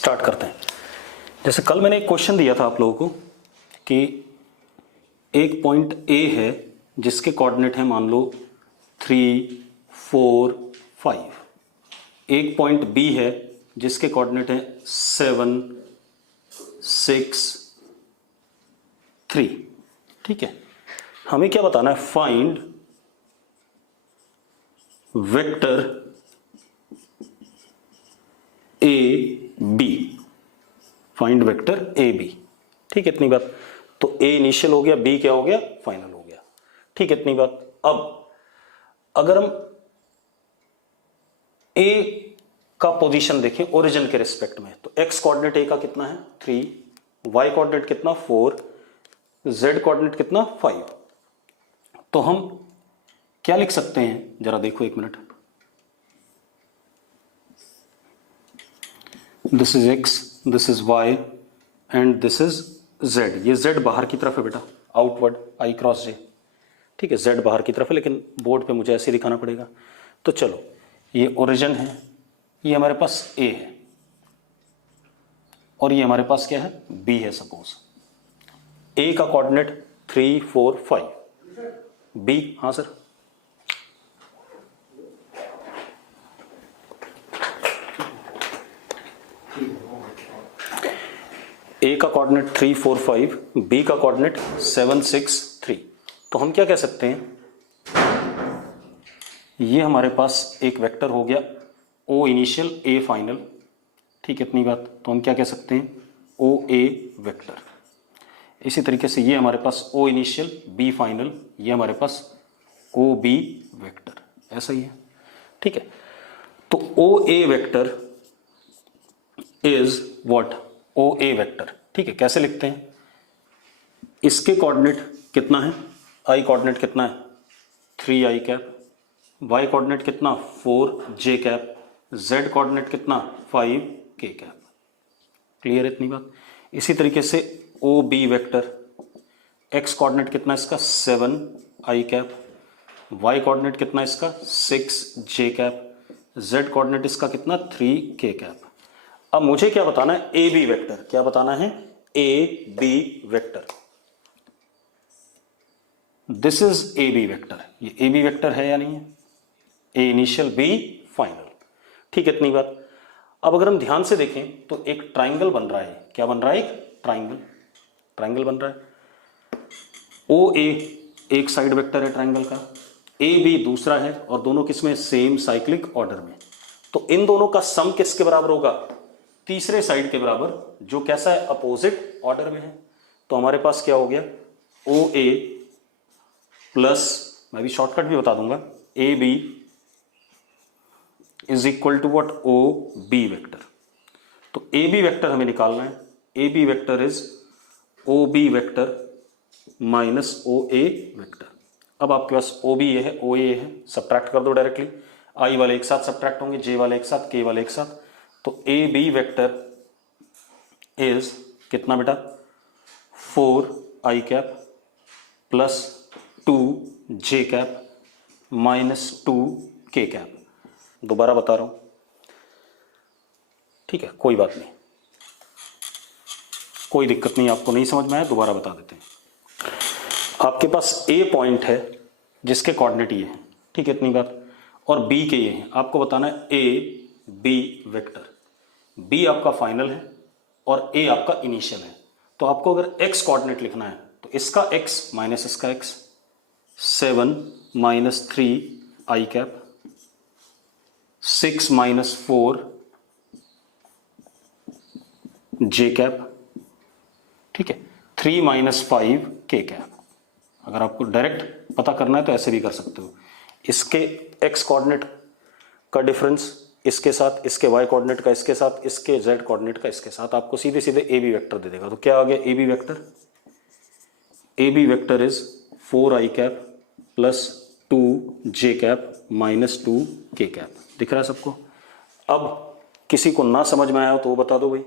Start करते हैं। जैसे कल मैंने एक क्वेश्चन दिया था आप लोगों को कि एक पॉइंट ए है जिसके कोऑर्डिनेट है मान लो 3, 4, 5। एक पॉइंट बी है जिसके कोऑर्डिनेट है 7, 6, 3। ठीक है, हमें क्या बताना है? Find vector A B. Find vector A B. ठीक है, इतनी बात। तो ए इनिशियल हो गया, बी क्या हो गया? फाइनल हो गया। ठीक है, इतनी बात। अब अगर हम ए का पोजीशन देखें ओरिजिन के रिस्पेक्ट में, तो एक्स कोऑर्डिनेट ए का कितना है? 3, वाई कोऑर्डिनेट कितना? 4, जेड कोऑर्डिनेट कितना? 5। तो हम क्या लिख सकते हैं? जरा देखो एक minute. This is X, this is Y and this is Z. ये जेड बाहर की तरफ है बेटा, आउटवर्ड, आई क्रॉस जे। ठीक है, जेड बाहर की तरफ है, लेकिन बोर्ड पे मुझे ऐसे दिखाना पड़ेगा। तो चलो, ये ओरिजिन है, ये हमारे पास ए है और ये हमारे पास क्या है? बी है। सपोज ए का कोऑर्डिनेट 3, 4, 5। बी, हाँ सर, ए का कोऑर्डिनेट 3, 4, 5, बी का कोऑर्डिनेट 7, 6, 3। तो हम क्या कह सकते हैं? ये हमारे पास एक वेक्टर हो गया, ओ इनिशियल ए फाइनल। ठीक है, इतनी बात। तो हम क्या कह सकते हैं? O A vector. इसी तरीके से ये हमारे पास ओ इनिशियल बी फाइनल, ये हमारे पास ओ बी वेक्टर। ऐसा ही है। ठीक है, तो O A vector is what? O A vector. ठीक है, कैसे लिखते हैं? इसके कोऑर्डिनेट कितना है? आई कोऑर्डिनेट कितना है? 3i cap. वाई कोऑर्डिनेट कितना? 4j cap. जेड कोऑर्डिनेट कितना? 5k cap. क्लियर है इतनी बात? इसी तरीके से O B vector, X coordinate कितना इसका? 7i cap. वाई कोऑर्डिनेट कितना इसका? 6j cap. जेड कोऑर्डिनेट इसका कितना? 3k cap. अब मुझे क्या बताना है? A B vector. क्या बताना है? A B vector. This is A B vector. ये ए बी वेक्टर है या नहीं है? A initial B final. ठीक है, इतनी बात। अब अगर हम ध्यान से देखें तो एक ट्राइंगल बन रहा है। क्या बन रहा है? एक ट्राइंगल बन रहा है। ओ ए एक साइड वेक्टर है ट्राइंगल का, ए बी दूसरा है, और दोनों किसमें? सेम साइक्लिक ऑर्डर में। तो इन दोनों का सम किसके बराबर होगा? तीसरे साइड के बराबर, जो कैसा है? अपोजिट ऑर्डर में है। तो हमारे पास क्या हो गया? ओ ए प्लस, मैं भी शॉर्टकट भी बता दूंगा, A B is equal to what? O B vector. तो ए बी वेक्टर हमें निकालना है। A B vector is O B vector minus O A vector. अब आपके पास ओ बी ये है, ओ ए है, सब्ट्रैक्ट कर दो डायरेक्टली। आई वाले एक साथ सब्ट्रैक्ट होंगे, जे वाले एक साथ, के वाले एक साथ। तो ए बी वेक्टर इज कितना बेटा? 4i cap plus 2j cap minus 2k cap. दोबारा बता रहा हूं, ठीक है, कोई बात नहीं, कोई दिक्कत नहीं। आपको नहीं समझ में आया, दोबारा बता देते हैं। आपके पास ए पॉइंट है जिसके कोऑर्डिनेट ये है। ठीक है, इतनी बात। और बी के ये हैं। आपको बताना है ए बी वेक्टर। बी आपका फाइनल है और ए आपका इनिशियल है। तो आपको अगर एक्स कोऑर्डिनेट लिखना है तो इसका एक्स माइनस इसका x, 7 minus 3i cap, 6 minus 4j cap. ठीक है, 3 माइनस 5k कैप। अगर आपको डायरेक्ट पता करना है तो ऐसे भी कर सकते हो। इसके एक्स कोऑर्डिनेट का डिफरेंस इसके साथ, इसके वाई कोऑर्डिनेट का इसके साथ, इसके जेड कोऑर्डिनेट का इसके साथ, आपको सीधे सीधे ए बी वेक्टर दे देगा। तो क्या आ गया A B vector? A B vector is 4i cap plus 2j cap minus 2k cap. दिख रहा है सबको? अब किसी को ना समझ में आया हो तो वो बता दो भाई।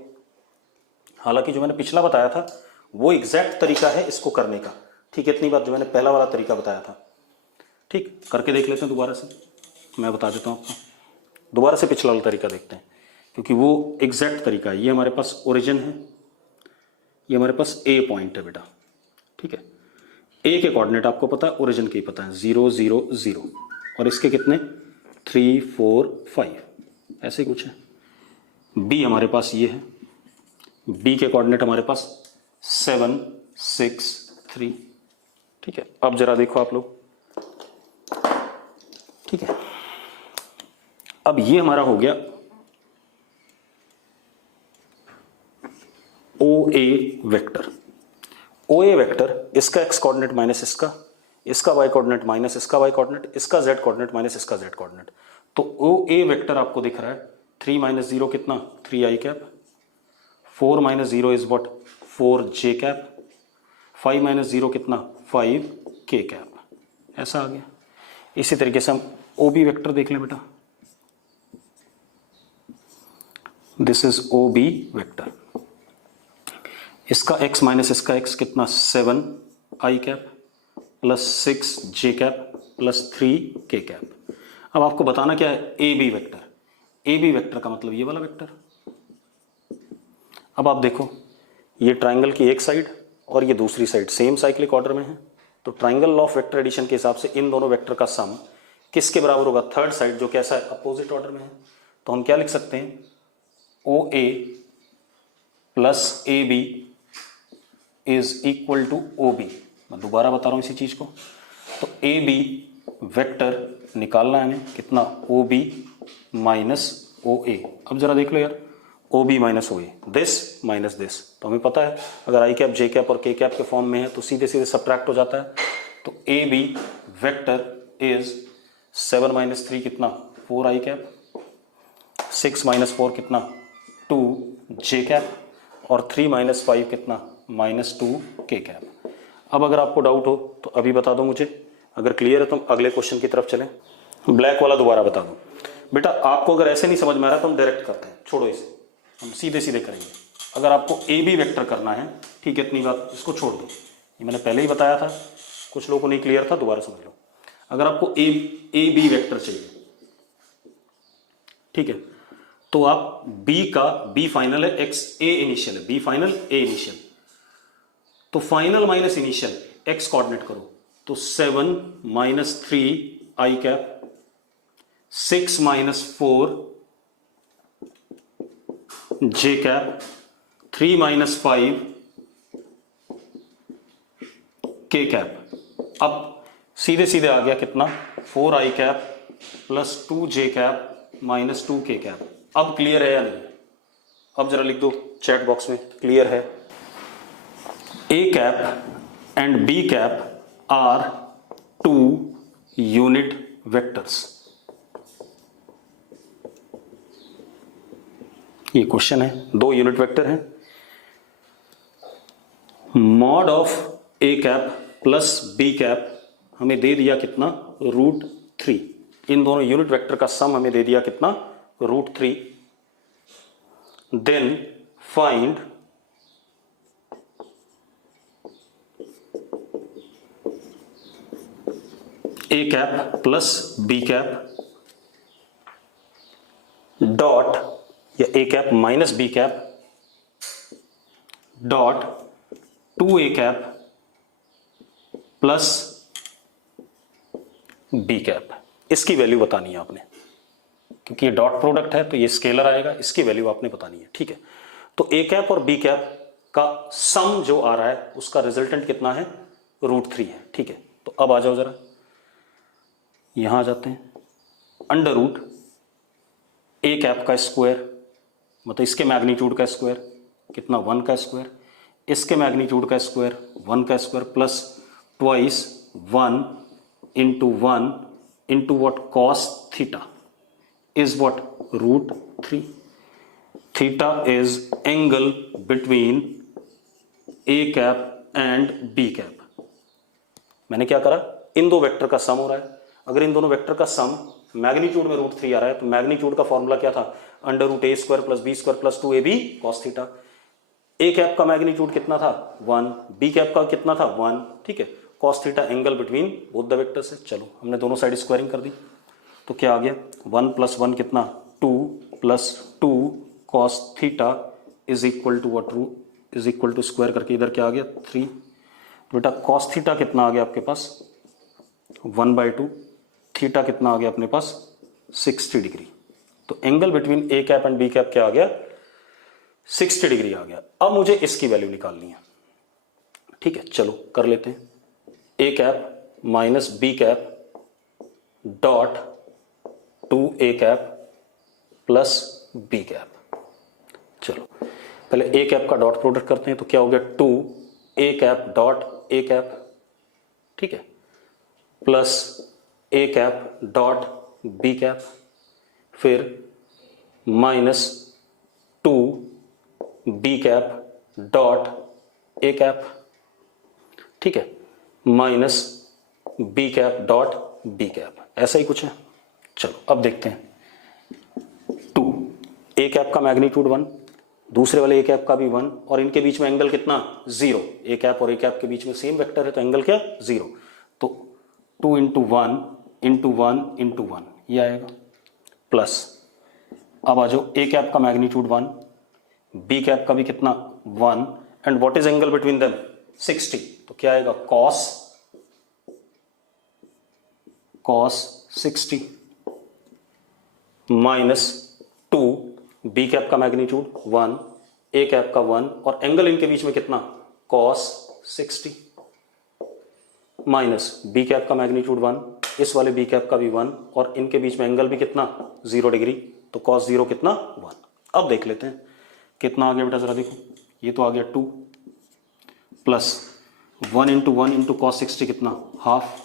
हालांकि जो मैंने पिछला बताया था वो एग्जैक्ट तरीका है इसको करने का। ठीक है, इतनी बात। जो मैंने पहला वाला तरीका बताया था, ठीक, करके देख लेते हैं दोबारा से। मैं बता देता हूं आपको, दोबारा से पिछला वाला तरीका देखते हैं। क्योंकि वो एग्जैक्ट तरीका है। ये हमारे पास ओरिजिन है, ये हमारे पास ए पॉइंट है बेटा, ठीक है। ए के कोऑर्डिनेट आपको पता है, ओरिजिन के ही पता है, 0 0 0, और इसके कितने 3 4 5 ऐसे कुछ है। बी हमारे पास ये है, बी के कोऑर्डिनेट हमारे पास 7 6 3, ठीक है। अब जरा देखो आप लोग, ठीक है। अब ये हमारा हो गया ओ A vector. O A vector, इसका एक्स कोऑर्डिनेट माइनस इसका वाई कोऑर्डिनेट माइनस इसका वाई कोऑर्डिनेट, इसका जेड कोऑर्डिनेट माइनस इसका जेड कोऑर्डिनेट। तो ओ ए वेक्टर आपको दिख रहा है 3 माइनस 0 कितना 3 I cap, 4 minus 0 is what 4 J cap, 5 minus 0 कितना 5 के कैप, ऐसा आ गया। इसी तरीके से हम ओ बी वेक्टर देख लें बेटा, this is O B vector. इसका x माइनस इसका x कितना 7 I cap plus 6 J cap plus 3 K cap. अब आपको बताना क्या है, A B vector. A B vector का मतलब ये वाला वेक्टर। अब आप देखो, ये ट्राइंगल की एक साइड और ये दूसरी साइड सेम साइक्लिक ऑर्डर में है, तो triangle law of vector addition के हिसाब से इन दोनों वेक्टर का सम किसके बराबर होगा, थर्ड साइड जो कैसा है अपोजिट ऑर्डर में है। तो हम क्या लिख सकते हैं, O A plus A B is equal to O B. मैं दोबारा बता रहा हूं इसी चीज को। तो ए बी वेक्टर निकालना है हमें कितना, ओ बी माइनस ओ ए। अब जरा देख लो यार, O B minus O A, this minus this, तो हमें पता है अगर आई कैप जे कैप और के कैप के फॉर्म में है तो सीधे सीधे सब्ट्रैक्ट हो जाता है। तो A B vector is 7 minus 3 कितना 4 आई कैप, 6 माइनस 4 कितना 2 जे कैप, और 3 माइनस 5 कितना -2 के कैप। अब अगर आपको डाउट हो तो अभी बता दो मुझे, अगर क्लियर है तो हम अगले क्वेश्चन की तरफ चलें। ब्लैक वाला दोबारा बता दो बेटा। आपको अगर ऐसे नहीं समझ में आ रहा तो हम डायरेक्ट करते हैं, छोड़ो इसे, हम सीधे सीधे करेंगे। अगर आपको ए बी वेक्टर करना है, ठीक है, इतनी बात इसको छोड़ दो, ये मैंने पहले ही बताया था, कुछ लोगों को नहीं क्लियर था, दोबारा समझ लो। अगर आपको ए बी वेक्टर चाहिए, ठीक है, तो आप b का b फाइनल है, x a इनिशियल है, b फाइनल a इनिशियल, तो final minus initial x coordinate करो, तो 7 minus 3 I cap, 6 minus 4 J cap, 3 minus 5 के कैप। अब सीधे सीधे आ गया कितना 4 आई कैप प्लस 2 जे कैप माइनस 2 के कैप। अब क्लियर है या नहीं, अब जरा लिख दो चैट बॉक्स में, क्लियर है। A cap and B cap are 2 unit vectors. ये क्वेश्चन है, 2 यूनिट वेक्टर हैं। Mod of A cap plus B cap हमें दे दिया कितना √3। इन दोनों यूनिट वेक्टर का सम हमें दे दिया कितना √3। Then find A cap plus B cap dot, या A cap minus B cap dot 2 A cap plus B cap. इसकी वैल्यू बतानी है आपने, क्योंकि ये डॉट प्रोडक्ट है तो ये स्केलर आएगा, इसकी वैल्यू आपने बतानी है, ठीक है। तो ए कैप और बी कैप का सम जो आ रहा है उसका रिजल्टेंट कितना है √3 है, ठीक है। तो अब आ जाओ जरा, यहां आ जाते हैं, अंडर रूट ए कैप का स्क्वायर, मतलब इसके मैग्नीट्यूड का स्क्वायर कितना 1 का स्क्वायर, इसके मैग्नीट्यूड का स्क्वायर 1 का square plus twice 1 into 1 into what cos theta is what √3. Theta is angle between A cap and B cap. मैंने क्या करा, इन दो वेक्टर का सम हो रहा है। अगर इन दोनों वेक्टर का सम मैग्नीट्यूड में √3 आ रहा है तो मैग्नीट्यूड का फॉर्मूला क्या था, √a² + b² + 2ab cos theta. A cap का मैग्नीट्यूड कितना था 1, बी कैप का कितना था 1, ठीक है। cos theta angle between both the vectors है। चलो हमने दोनों साइड स्क्वायरिंग कर दी, तो क्या आ गया 1 + 1 कितना 2 + 2 cos theta is equal to what root is equal to square करके इधर क्या आ गया 3। तो बेटा कॉस थीटा कितना आ गया आपके पास 1/2, थीटा कितना आ गया अपने पास 60 डिग्री। तो angle between A cap and B cap क्या आ गया 60 डिग्री आ गया। अब मुझे इसकी वैल्यू निकालनी है, ठीक है चलो कर लेते हैं। A cap minus B cap dot 2a cap plus B cap. चलो पहले ए कैप का डॉट प्रोडक्ट करते हैं, तो क्या हो गया 2a cap dot A cap, ठीक है, plus A cap dot B cap, फिर minus 2b cap dot A cap, ठीक है, minus B cap dot B cap, ऐसा ही कुछ है। चलो अब देखते हैं 2 ए कैप का मैग्नीट्यूड 1, दूसरे वाले ए कैप का भी 1, और इनके बीच में एंगल कितना 0। ए कैप और ए कैप के बीच में सेम वेक्टर है तो एंगल क्या 0। तो 2 इंटू 1 इंटू 1 इंटू 1 ये आएगा, प्लस अब आ जाओ ए कैप का मैग्नीट्यूड 1, बी कैप का भी कितना 1, and what is angle between them 60। तो क्या आएगा cos 60 माइनस 2 बी कैप का मैग्नीट्यूड 1, ए कैप का 1, और एंगल इनके बीच में कितना cos 60 माइनस बी कैप का मैग्नीट्यूड 1, इस वाले बी कैप का भी 1, और इनके बीच में एंगल भी कितना 0 डिग्री, तो cos 0 कितना 1। अब देख लेते हैं कितना आ गया बेटा, जरा देखो ये तो आ गया 2 प्लस 1 इंटू 1 इंटू कॉस 60 कितना हाफ,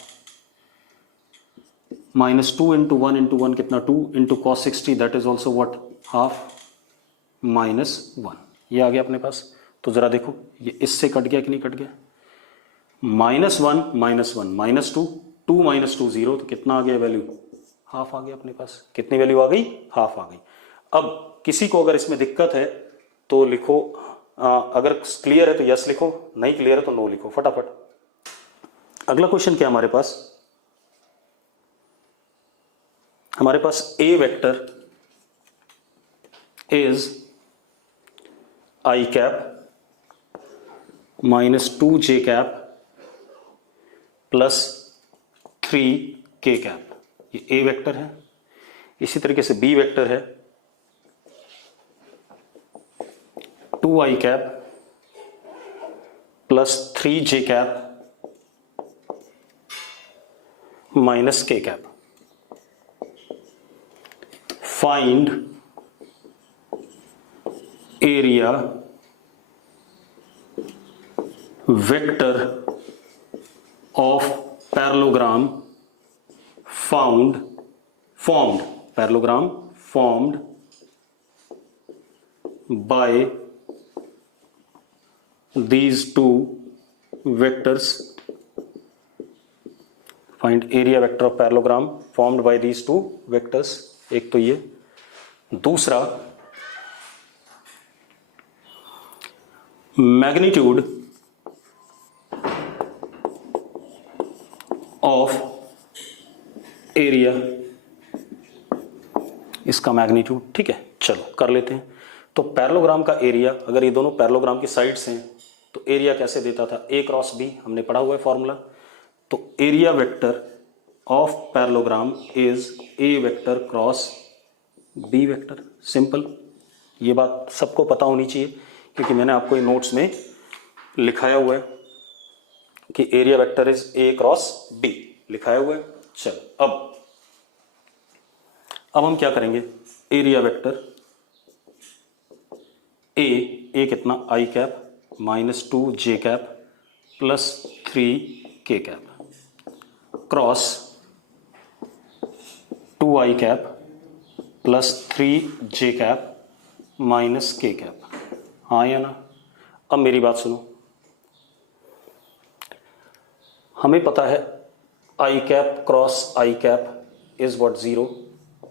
माइनस 2 इंटू 1 इंटू 1 कितना 2 into cos 60 that is also what half, minus 1 ये आ गया अपने पास। तो जरा देखो ये इससे कट गया कि नहीं कट गया, -1 -1 -2 2 माइनस 2 0, तो कितना आ गया वैल्यू हाफ आ गया अपने पास। कितनी वैल्यू आ गई हाफ आ गई। अब किसी को अगर इसमें दिक्कत है तो लिखो, अगर क्लियर है तो यस लिखो, नहीं क्लियर है तो नो लिखो फटाफट। अगला क्वेश्चन क्या हमारे पास A vector is I cap minus 2j cap plus 3k cap, ये ए वेक्टर है। इसी तरीके से बी वेक्टर है 2i cap plus 3j cap minus k cap. Find area vector of parallelogram formed by these two vectors. Find area vector of parallelogram formed by these two vectors. एक तो ये, दूसरा magnitude of area, इसका magnitude, ठीक है चलो कर लेते हैं। तो पैरेललोग्राम का एरिया, अगर ये दोनों पैरेललोग्राम की साइड्स हैं तो एरिया कैसे देता था, a क्रॉस b, हमने पढ़ा हुआ है फॉर्मूला। तो area vector of parallelogram is a vector cross b vector. Simple, ये बात सबको पता होनी चाहिए क्योंकि मैंने आपको ये नोट्स में लिखाया हुआ है कि area vector is a cross b लिखाया हुआ है। चलो अब हम क्या करेंगे, एरिया वेक्टर ए कितना I cap minus 2j cap plus 3k cap cross 2i cap plus 3j cap minus k cap. हाँ या ना। अब मेरी बात सुनो, हमें पता है i cap cross i cap is what 0,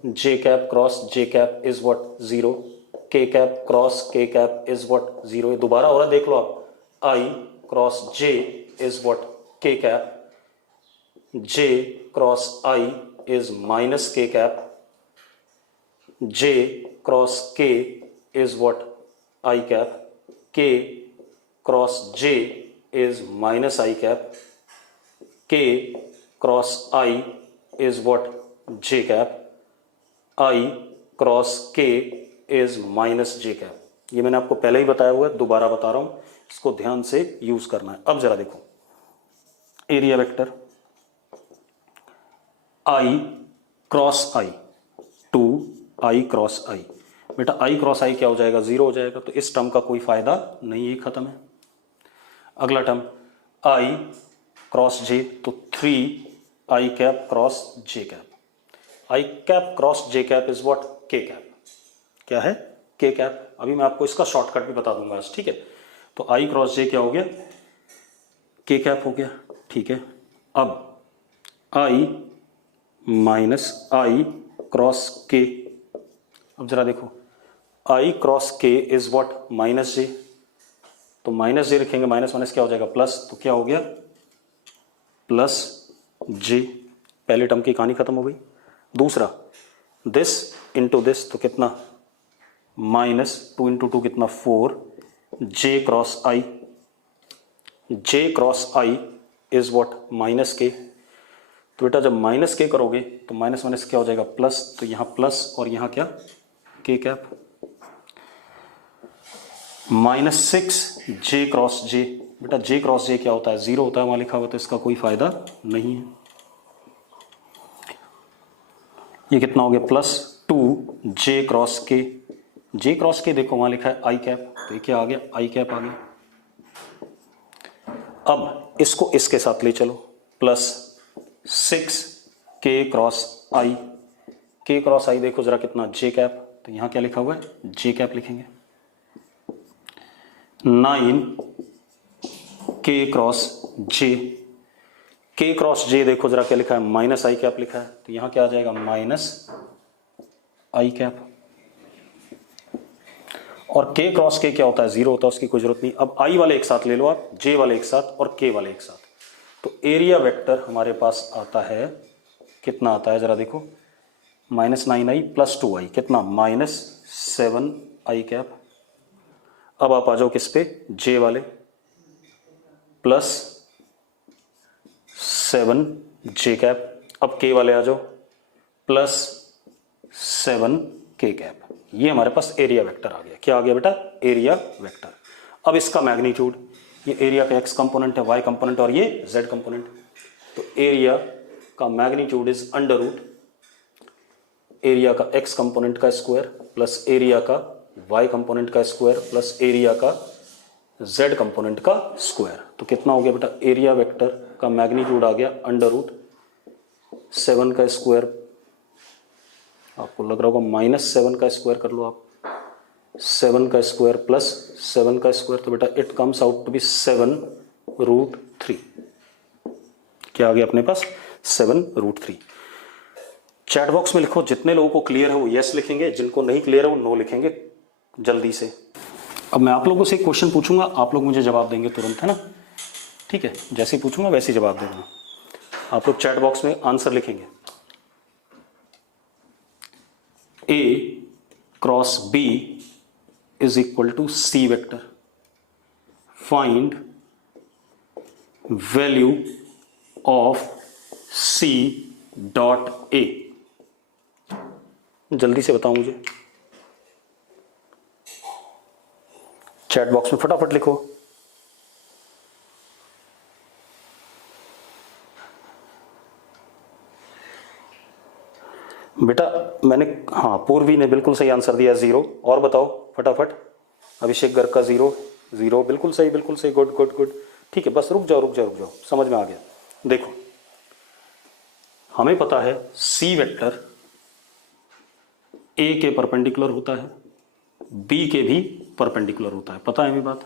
j cap cross j cap is what 0, k cap cross k cap is what 0। ये दोबारा हो रहा है, देख लो आप, i cross j is what k cap, j cross i is minus k cap, j cross k is what? I cap. K cross J is minus I cap. K cross I is what? J cap. I cross K is minus J cap. ये मैंने आपको पहले ही बताया हुआ है, दोबारा बता रहा हूं, इसको ध्यान से यूज करना है. अब जरा देखो, area vector I cross I, 2I cross I. बेटा I क्रॉस I क्या हो जाएगा? 0 हो जाएगा, तो इस टर्म का कोई फायदा नहीं, ये खत्म है. अगला टर्म I क्रॉस J, तो 3I cap cross J cap. I cap cross J cap is what? K cap. क्या है? K cap. अभी मैं आपको इसका शॉर्टकट भी बता दूंगा आज, ठीक है. तो I क्रॉस J क्या हो गया? K कैप हो गया, ठीक है. अब I minus I cross K. अब जरा देखो, I cross K is what? Minus J. तो माइनस J रखेंगे, माइनस माइनस क्या हो जाएगा? प्लस. तो क्या हो गया? Plus J. पहले टर्म की कहानी खत्म हो गई. दूसरा, दिस इंटू दिस, तो कितना? माइनस 2 इंटू 2 कितना? 4. J cross I. J cross I is what? Minus K. तो बेटा जब माइनस K करोगे तो माइनस माइनस क्या हो जाएगा? प्लस. तो यहां प्लस और यहां क्या? K cap. Minus 6 J cross J. बेटा J क्रॉस J क्या होता है? 0 होता है, वहां लिखा हुआ, तो इसका कोई फायदा नहीं है. ये कितना हो गया? Plus 2 J cross K. J cross K देखो वहां लिखा है I कैप, तो ये क्या आ गया? I कैप आ गया. अब इसको इसके साथ ले चलो, plus 6 K cross I. K cross I देखो जरा कितना? J cap. तो यहां क्या लिखा हुआ है? J कैप लिखेंगे. 9 K cross J. K cross J देखो जरा क्या लिखा है? माइनस I कैप लिखा है, तो यहां क्या आ जाएगा? Minus I cap. और K क्रॉस K क्या होता है? 0 होता है, उसकी कोई जरूरत नहीं. अब I वाले एक साथ ले लो आप, J वाले एक साथ और K वाले एक साथ. तो एरिया वेक्टर हमारे पास आता है, कितना आता है जरा देखो? Minus 9I plus 2I. कितना? Minus 7I cap. अब आप आ जाओ किस पे? J वाले. Plus 7J cap. अब K वाले आ जाओ, प्लस 7K कैप. ये हमारे पास एरिया वेक्टर आ गया. क्या आ गया बेटा? Area vector. अब इसका मैग्नीट्यूड, ये एरिया का x कंपोनेंट है, y कंपोनेंट और ये z कंपोनेंट. तो एरिया का magnitude is under root area का x कंपोनेंट का स्क्वायर प्लस एरिया का y कंपोनेंट का स्क्वायर प्लस एरिया का z कंपोनेंट का स्क्वायर. तो कितना हो गया बेटा? एरिया वेक्टर का मैग्नीट्यूड आ गया अंडर रूट 7 का स्क्वायर. आपको लग रहा होगा माइनस 7 का स्क्वायर कर लो आप. 7 का स्क्वायर प्लस 7 का स्क्वायर, तो बेटा it comes out to be 7√3. क्या आ गया अपने पास? 7√3. चैट बॉक्स में लिखो, जितने लोगों को क्लियर है वो यस लिखेंगे, जिनको नहीं क्लियर है वो नो लिखेंगे जल्दी से. अब मैं आप लोगों से एक क्वेश्चन पूछूंगा, आप लोग मुझे जवाब देंगे तुरंत, है ना? ठीक है, जैसे ही पूछूंगा वैसे ही जवाब देना. आप लोग चैट बॉक्स में आंसर लिखेंगे. A cross B is equal to C vector. Find value of C dot A. जल्दी से बताओ मुझे, चैट बॉक्स में फटाफट लिखो. बेटा मैंने, हाँ पूर्वी ने बिल्कुल सही आंसर दिया 0. और बताओ फटाफट. अभिषेक गर्ग का 0, बिल्कुल सही, बिल्कुल सही. Good good good. ठीक है, बस रुक जाओ, समझ में आ गया. देखो हमें पता है C वेक्टर A के परपेंडिकुलर होता है, B के भी परपेंडिकुलर होता है, पता है हमें बात.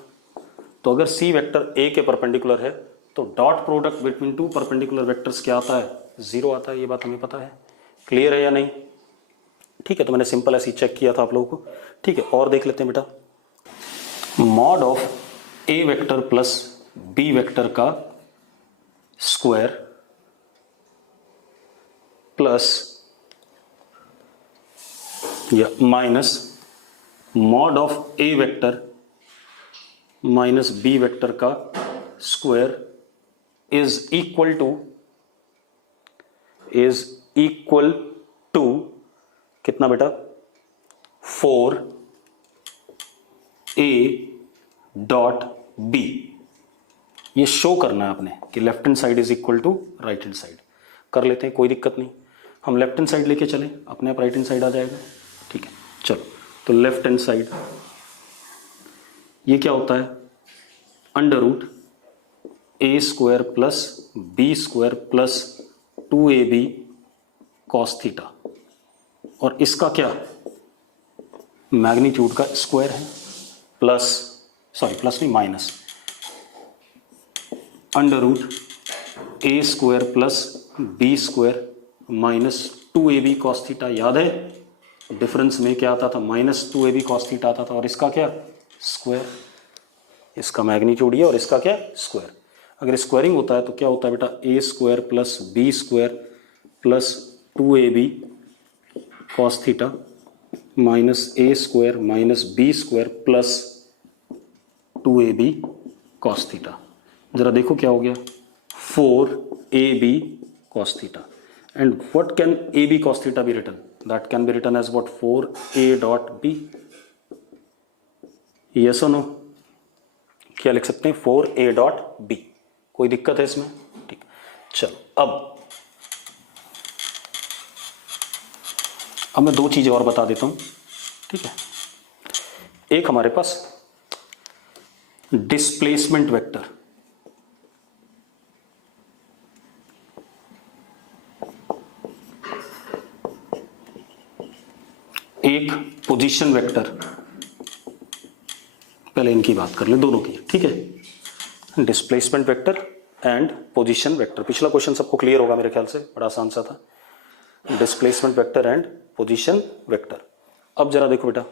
तो अगर C वेक्टर A के परपेंडिकुलर है तो dot product between two perpendicular vectors क्या आता है? 0 आता है. ये बात हमें पता है. क्लियर है या नहीं? ठीक है, तो मैंने सिंपल ऐसे ही चेक किया था आप लोगों को. ठीक है, और देख लेते हैं बेटा. Mod of A vector plus B vector का स्क्वायर प्लस या minus mod of A vector minus B vector का स्क्वायर इज इक्वल टू कितना बेटा, 4a डॉट बी। ये शो करना है आपने कि left hand side is equal to right hand side. कर लेते हैं, कोई दिक्कत नहीं, हम लेफ्ट हैंड साइड लेके चले, अपने आप राइट हैंड साइड आ जाएगा। ठीक है, चलो, तो लेफ्ट हैंड साइड ये क्या होता है, under root A square plus B square plus 2ab cos theta, और इसका क्या, मैग्नीट्यूड का स्क्वायर है, प्लस नहीं minus under root A square plus B square minus 2ab cos theta. याद है डिफरेंस में क्या आता था, माइनस 2ab कॉस थीटा आता था, और इसका क्या, स्क्वायर, इसका मैग्नीट्यूड ये और इसका क्या, स्क्वायर। अगर स्क्वायरिंग होता है तो क्या होता है बेटा, A square plus B square plus 2ab cos theta minus A square minus B square plus 2ab cos theta. जरा देखो क्या हो गया, 4ab cos theta, and what can ab cos theta be written, that can be written as what, 4a dot b, yes or no, क्या लिख सकते हैं, 4a dot b। कोई दिक्कत है इसमें, ठीक, चलो अब मैं दो चीजें और बता देता हूं, ठीक है। एक हमारे पास डिस्प्लेसमेंट वेक्टर, एक पोजीशन वेक्टर, पहले इनकी बात कर ले, दोनों की, ठीक है, displacement vector and position vector. पिछला क्वेश्चन सबको क्लियर होगा मेरे ख्याल से, बड़ा आसान सा था, displacement vector and position vector. अब जरा देखो बेटा,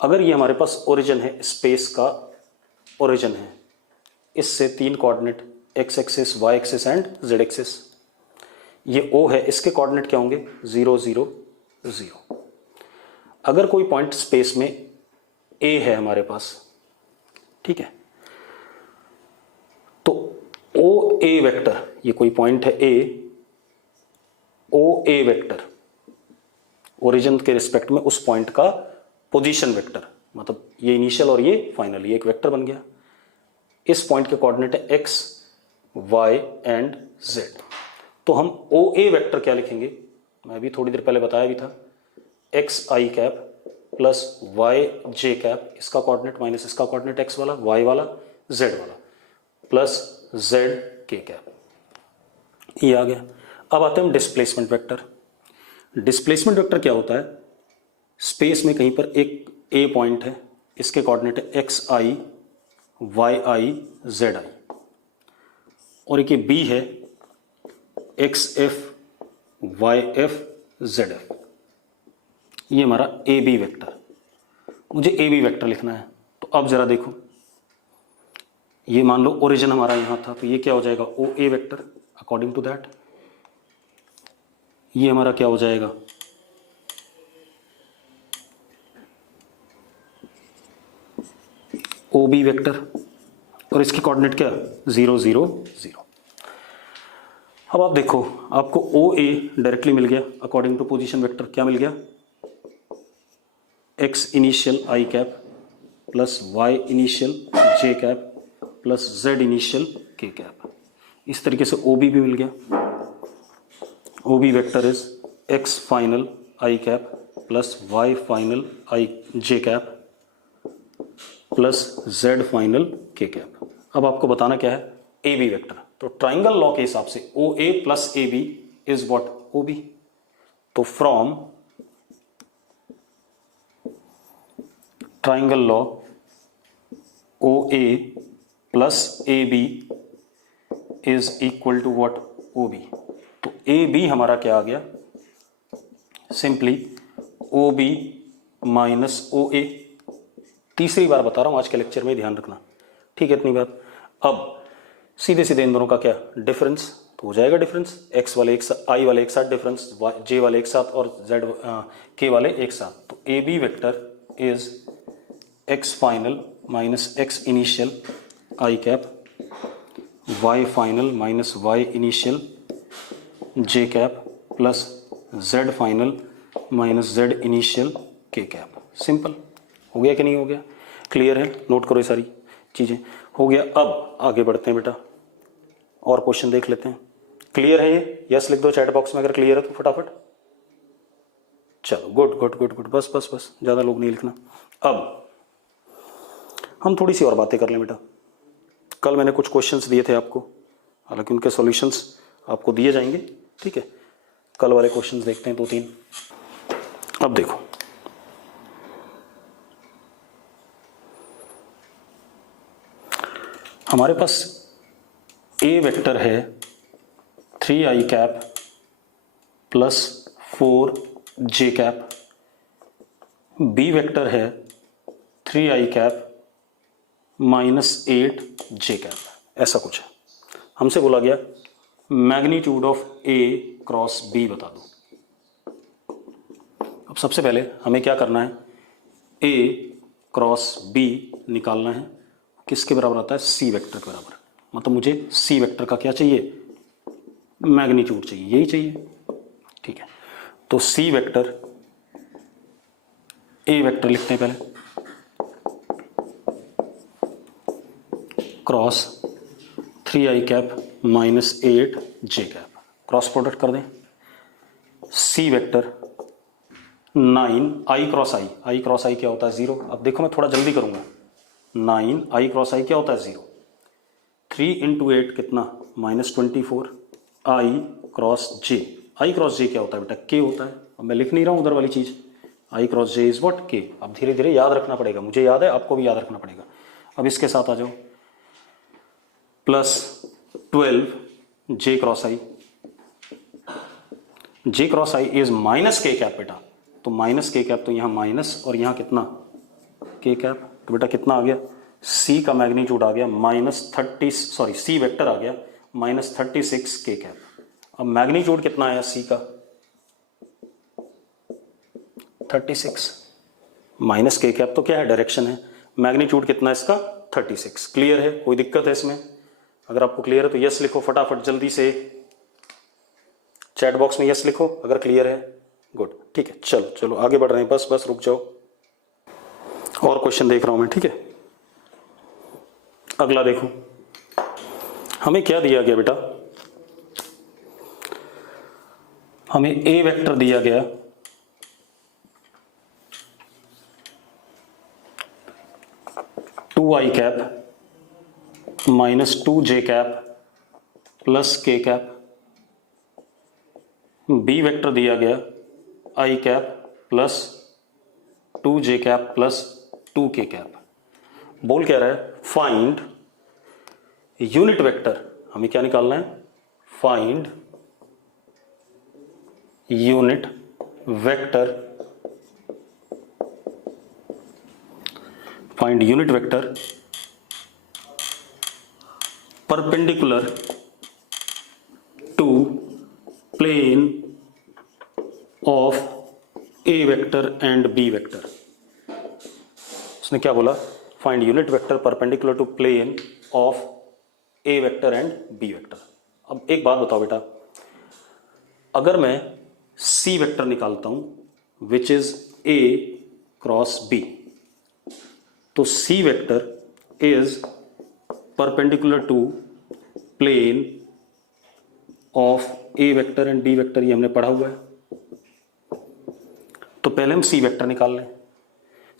अगर ये हमारे पास ओरिजिन है, स्पेस का ओरिजिन है, इससे 3 coordinate X axis, Y axis and Z axis, ये ओ है, इसके कोऑर्डिनेट क्या होंगे, 0 0 0। अगर कोई पॉइंट स्पेस में ए है हमारे पास, ठीक है, तो ओ ए वेक्टर, ये कोई पॉइंट है ए, ओ ए वेक्टर ओरिजिन के रिस्पेक्ट में उस पॉइंट का पोजीशन वेक्टर, मतलब ये इनिशियल और ये फाइनल, ये एक वेक्टर बन गया। इस पॉइंट के कोऑर्डिनेट है एक्स वाई एंड जेड। तो हम ओ ए वेक्टर क्या लिखेंगे, मैं अभी थोड़ी देर पहले बताया भी था, एक्स आई कैप प्लस वाई जे कैप, इसका कोऑर्डिनेट माइनस इसका कोऑर्डिनेट एक्स वाला, वाई वाला, जेड वाला, प्लस जेड के कैप, ये आ गया। अब आते हैं डिस्प्लेसमेंट वेक्टर। डिस्प्लेसमेंट वेक्टर क्या होता है, स्पेस में कहीं पर एक ए पॉइंट है, इसके कोऑर्डिनेट है X I Y I Z I, और एक ये बी है X F Y F Z F, ये हमारा ए बी वेक्टर। मुझे ए बी वेक्टर लिखना है, तो अब जरा देखो, ये मान लो ओरिजिन हमारा यहां था, तो ये क्या हो जाएगा, ओ A vector. According to that ये हमारा क्या हो जाएगा, ओ बी वेक्टर, और इसकी कोऑर्डिनेट क्या, 0 0 0। अब आप देखो, आपको ओ ए डायरेक्टली मिल गया, अकॉर्डिंग टू पोजीशन वेक्टर क्या मिल गया, X initial I cap plus Y initial J cap plus Z initial K cap. इस तरीके से ओ बी भी मिल गया, O B vector is X final I cap plus Y final I J cap plus Z final K cap. अब आपको बताना क्या है, ए बी वेक्टर। तो ट्राइंगल लॉ के हिसाब से O A plus A B is what, O B. तो from triangle law O A plus A B is equal to what, O B. तो ए बी हमारा क्या आ गया, simply O B minus O A. तीसरी बार बता रहा हूं आज के लेक्चर में, ध्यान रखना, ठीक है, इतनी बात। अब सीधे सीधे इन दोनों का क्या डिफरेंस, तो हो जाएगा डिफरेंस, एक्स वाले एक साथ, आई वाले एक साथ डिफरेंस, जे वाले एक साथ और जेड के वाले एक साथ। तो A B vector is X final minus X initial I cap, Y final minus Y initial J cap plus Z final minus Z initial K cap. Simple हो गया कि नहीं हो गया? क्लियर है? नोट करो ये सारी चीज़ें। हो गया। अब आगे बढ़ते हैं बेटा और क्वेश्चन देख लेते हैं। क्लियर है ये? यस लिख दो चैट बॉक्स में अगर क्लियर है तो फटाफट। चलो गुड गुड गुड गुड, बस बस बस, ज़्यादा लोग नहीं लिखना। अब हम थोड़ी सी और बातें कर लें बेटा। कल मैंने कुछ क्वेश्चंस दिए थे आपको, हालांकि उनके सॉल्यूशंस आपको दिए जाएंगे, ठीक है। कल वाले क्वेश्चंस देखते हैं 2-3। अब देखो, हमारे पास ए वेक्टर है 3i cap plus 4j cap, B vector है 3i cap minus 8j cap, ऐसा कुछ है। हमसे बोला गया magnitude of A cross B बता दो। अब सबसे पहले हमें क्या करना है, ए क्रॉस बी निकालना है। किसके बराबर आता है? सी वेक्टर के बराबर। मतलब मुझे सी वेक्टर का क्या चाहिए? मैग्नीट्यूड चाहिए, यही चाहिए, ठीक है। तो सी वेक्टर, ए वेक्टर लिखते हैं पहले, cross 3i cap minus 8j cap, cross product कर दें। C vector 9 i cross I, I cross I क्या होता है? 0। अब देखो मैं थोड़ा जल्दी करूंगा। 9 i क्रॉस आई क्या होता है? 0। 3 इंटू 8 कितना? -24। i cross J, I cross J क्या होता है बेटा? k होता है। अब मैं लिख नहीं रहा हूं उधर वाली चीज, i cross J is what? k। अब धीरे धीरे याद रखना पड़ेगा, मुझे याद है, आपको भी याद रखना पड़ेगा। अब इसके साथ आ जाओ, plus 12 J cross I, J cross I is minus के कैप बेटा। तो माइनस के कैप, तो यहां माइनस और यहां कितना? के कैप। तो बेटा कितना आ गया? सी का मैग्नीट्यूड आ गया सी वेक्टर आ गया -36 के कैप। अब मैग्नीट्यूड कितना आया सी का? 36 माइनस के कैप तो क्या है? डायरेक्शन है। मैग्नीट्यूड कितना है इसका? 36। क्लियर है? कोई दिक्कत है इसमें? अगर आपको क्लियर है तो यस लिखो फटाफट जल्दी से, चैट बॉक्स में यस लिखो अगर क्लियर है। गुड, ठीक है। चलो चलो आगे बढ़ रहे हैं, बस बस रुक जाओ, और क्वेश्चन देख रहा हूं मैं, ठीक है। अगला देखो, हमें क्या दिया गया बेटा? हमें ए वेक्टर दिया गया 2i cap minus 2j cap plus K cap, B vector दिया गया i cap plus 2j cap plus 2k cap. बोल क्या रहा है? Find unit vector. हमें क्या निकालना है? Find unit vector, find unit vector perpendicular to plane of A vector and B vector. उसने क्या बोला? Find unit vector perpendicular to plane of A vector and B vector. अब एक बात बताओ बेटा, अगर मैं सी वेक्टर निकालता हूं which is A cross B, तो C vector is perpendicular to plane of A vector and B vector, ये हमने पढ़ा हुआ है। तो पहले हम सी वेक्टर निकाल लें।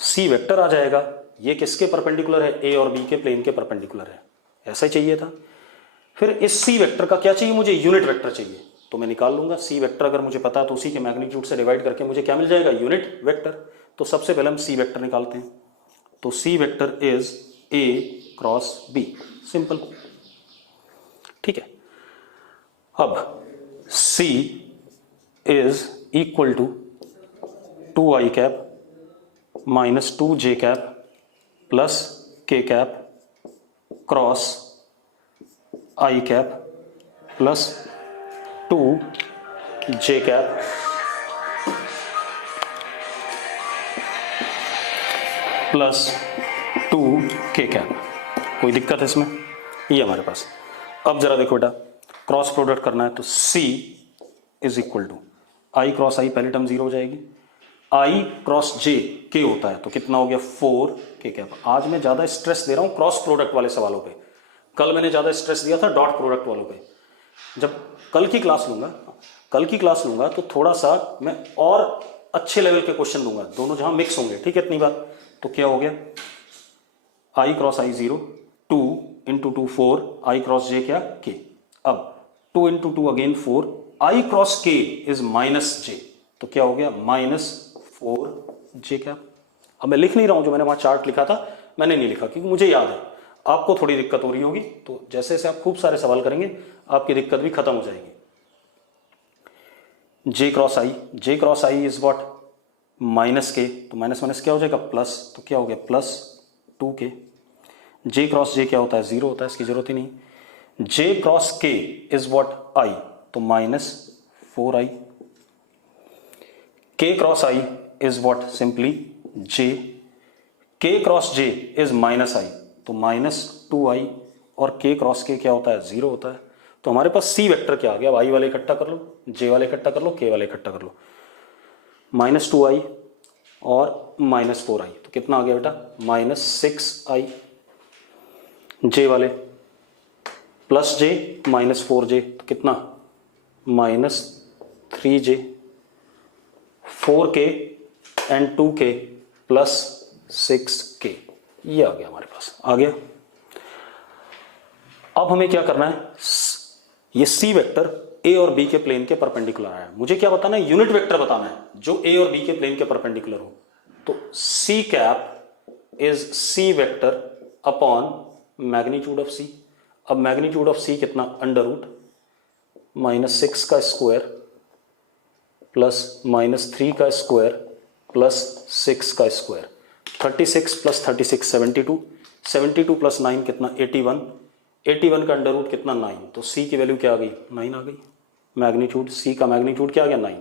सी वेक्टर आ जाएगा, ये किसके परपेंडिकुलर है? ए और बी के प्लेन के परपेंडिकुलर है, ऐसा ही चाहिए था। फिर इस सी वेक्टर का क्या चाहिए मुझे? यूनिट वेक्टर चाहिए। तो मैं निकाल लूंगा सी वेक्टर, अगर मुझे पता है तो उसी के मैग्नीट्यूड से डिवाइड करके मुझे क्या मिल जाएगा? Unit vector. तो सबसे पहले हम सी वेक्टर निकालते हैं। तो C vector is A cross B, simple, ठीक है। अब C is equal to 2i cap minus 2j cap plus K cap cross i cap plus 2j cap. Plus 2 K cap. कोई दिक्कत है इसमें? ये हमारे पास। अब जरा देखो बेटा, क्रॉस प्रोडक्ट करना है तो C is equal to I cross I, पहली टर्म 0 हो जाएगी, आई क्रॉस जे के होता है तो कितना हो गया 4 के कैप। आज मैं ज्यादा स्ट्रेस दे रहा हूं क्रॉस प्रोडक्ट वाले सवालों पे, कल मैंने ज्यादा स्ट्रेस दिया था डॉट प्रोडक्ट वालों पे। जब कल की क्लास लूंगा तो थोड़ा सा मैं और अच्छे लेवल के क्वेश्चन दूंगा, दोनों जहां मिक्स होंगे। ठीक है, इतनी बात। तो क्या हो गया, आई क्रॉस आई 0, 2 इंटू 2 4, आई क्रॉस जे क्या के। अब 2 into 2 again 4, I cross K is minus जे, तो क्या हो गया -4 जे कैप। अब मैं लिख नहीं रहा हूं, जो मैंने वहां चार्ट लिखा था मैंने नहीं लिखा क्योंकि मुझे याद है। आपको थोड़ी दिक्कत हो रही होगी, तो जैसे जैसे आप खूब सारे सवाल करेंगे आपकी दिक्कत भी खत्म हो जाएगी। J cross I is what minus K, तो माइनस माइनस क्या हो जाएगा प्लस, तो क्या हो गया प्लस 2 के। जे क्रॉस जे क्या होता है 0 होता है, इसकी जरूरत ही नहीं। J cross K is what I, तो -4 I. K cross I is what simply J, K cross J is minus I, तो -2 आई। और के क्रॉस के क्या होता है 0 होता है। तो हमारे पास सी वेक्टर क्या आ गया, आई वाले इकट्ठा कर लो, जे वाले इकट्ठा कर लो, के वाले इकट्ठा कर लो, -2 आई और -4 आई, तो कितना आ गया बेटा -6 आई। जे वाले प्लस जे -4 जे, तो कितना -3 जे, 4 के एंड 2 के प्लस 6 के, ये आ गया हमारे पास, आ गया। अब हमें क्या करना है, ये सी वेक्टर ए और बी के प्लेन के परपेंडिकुलर है। मुझे क्या बताना है, यूनिट वेक्टर बताना है जो ए और बी के प्लेन के परपेंडिकुलर हो। तो C cap is C vector upon magnitude of C. अब मैग्नीट्यूड ऑफ सी कितना, √-6 का स्क्वायर प्लस -3 का स्क्वायर प्लस 6 का स्क्वायर। 36 प्लस 36 72, 72 प्लस 9 कितना 81, 81 का अंडर रूट कितना 9, तो सी की वैल्यू क्या आ गई 9 आ गई। मैग्नीट्यूड सी का मैग्नीट्यूड क्या आ गया 9,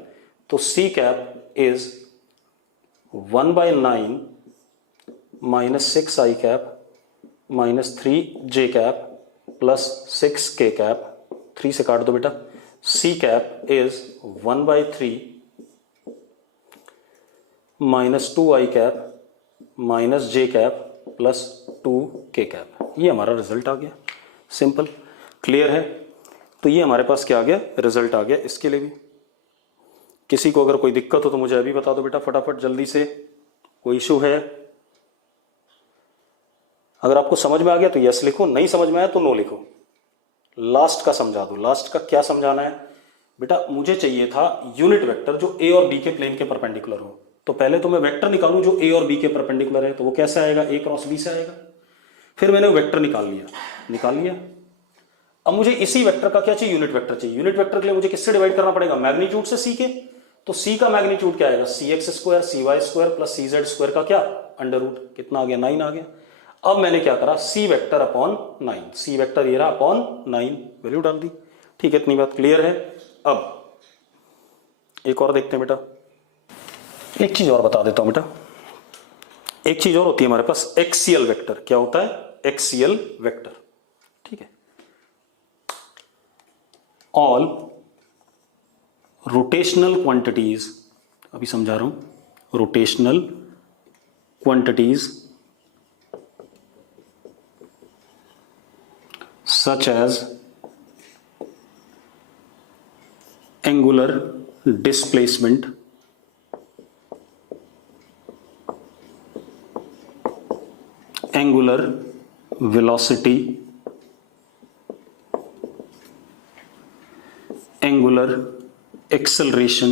तो C cap is 1/9 -6 I cap -3 J cap plus 6 K cap, 3 से काट दो बेटा। C cap is 1/3 -2 I cap minus J cap plus 2 K cap. ये हमारा रिजल्ट आ गया, सिंपल, क्लियर है। तो ये हमारे पास क्या आ गया, रिजल्ट आ गया। इसके लिए भी किसी को अगर कोई दिक्कत हो तो मुझे अभी बता दो बेटा फटाफट जल्दी से, कोई इशू है? अगर आपको समझ में आ गया तो यस लिखो, नहीं समझ में आया तो नो लिखो। लास्ट का समझा दो। लास्ट का क्या समझाना है बेटा, मुझे चाहिए था यूनिट वेक्टर जो ए और बी के प्लेन के परपेंडिकुलर हो। तो पहले तो मैं वेक्टर निकालूं जो ए और बी के परपेंडिकुलर है, तो वो कैसे आएगा, ए क्रॉस बी से आएगा। फिर मैंने वेक्टर निकाल लिया। अब मुझे इसी वेक्टर का क्या चाहिए, यूनिट वेक्टर चाहिए। यूनिट वेक्टर के लिए मुझे किससे डिवाइड करना पड़ेगा, मैग्नीट्यूड से सी के। तो सी का मैग्नीट्यूड क्या आएगा, cx² cy² प्लस cz² का क्या अंडर रूट, कितना आ गया 9 आ गया। अब मैंने क्या करा, सी वेक्टर अपॉन 9, सी वेक्टर ये रहा अपॉन 9, वैल्यू डाल दी। ठीक है, इतनी बात क्लियर है। अब एक और देखते हैं बेटा, एक चीज और बता देता हूं बेटा। एक चीज और होती है हमारे पास, एक्सियल वेक्टर। क्या होता है, एक्सियल वेक्टर। ठीक है, ऑल रोटेशनल क्वांटिटीज, अभी समझा रहा हूं, rotational quantities such as angular displacement, angular velocity, angular acceleration,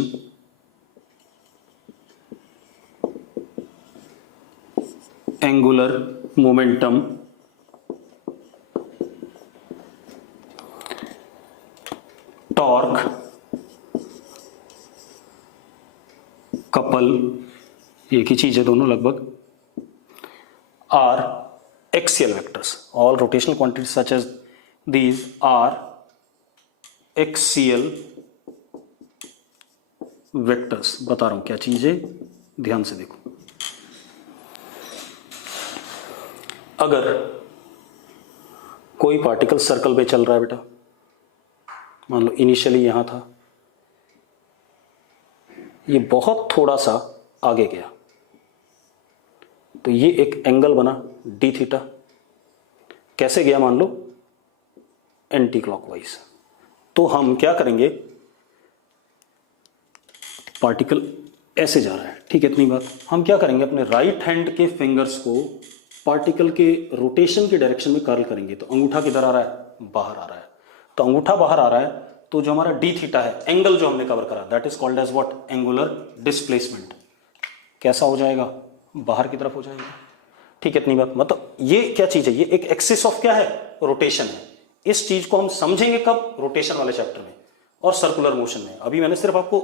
angular momentum, torque, couple, एक ही चीज है दोनों लगभग, are axial vectors. All rotational quantities such as these are axial vectors. बता रहा हूं क्या चीज है, ध्यान से देखो। अगर कोई पार्टिकल सर्कल पे चल रहा है बेटा, मान लो इनिशियली यहां था, ये बहुत थोड़ा सा आगे गया, तो ये एक एंगल बना डी थीटा। कैसे गया? मान लो एंटी क्लॉकवाइज। तो हम क्या करेंगे, पार्टिकल ऐसे जा रहा है, ठीक है, इतनी बात। हम क्या करेंगे, अपने राइट हैंड के फिंगर्स को पार्टिकल के रोटेशन की डायरेक्शन में कर्ल करेंगे। तो अंगूठा किधर आ रहा है? बाहर आ रहा है। तो अंगूठा बाहर आ रहा है, तो जो हमारा डी थीटा है, एंगल जो हमने कवर करा, that is called as what? Angular displacement. कैसा हो जाएगा? बाहर की तरफ हो जाएगा, ठीक है, इतनी बात। मतलब ये क्या चीज है? ये एक एक्सिस ऑफ क्या है? रोटेशन है। इस चीज को हम समझेंगे कब? रोटेशन वाले चैप्टर में और सर्कुलर मोशन में। अभी मैंने सिर्फ आपको